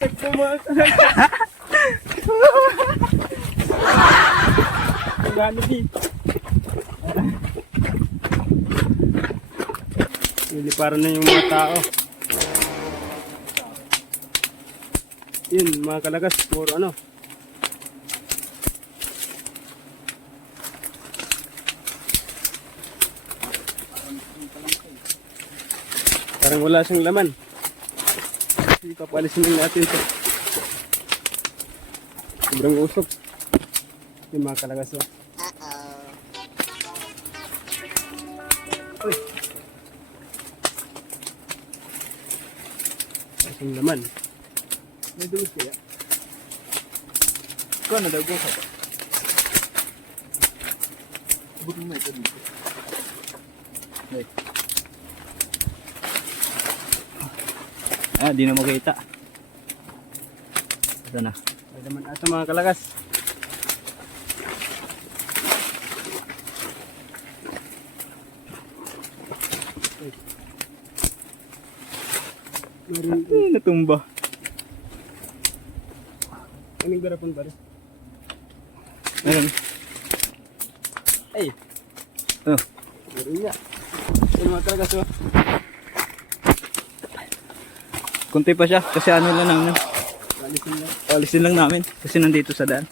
Check mo mga Ang gano di. Niliparan na yung mga tao. Yun, mga kalagas, puro ano. Parang wala siyang laman. Hindi papalisin lang natin ito. Sobrang usok. Yung mga kalagas. oh. Uy. Kasing laman. May dungis kaya. Ikaw na daw ko sa to. Bukin mo ito dito. Okay. Ah, di na makita. Ito na. May laman ato mga kalagas. Meron natumba. Anong garapon pare? Meron. Ay! Oh. Meron nga. Yung mga kalagas oh. Kunti pa siya kasi ano lang namin. Alisin lang namin kasi nandito sa daan.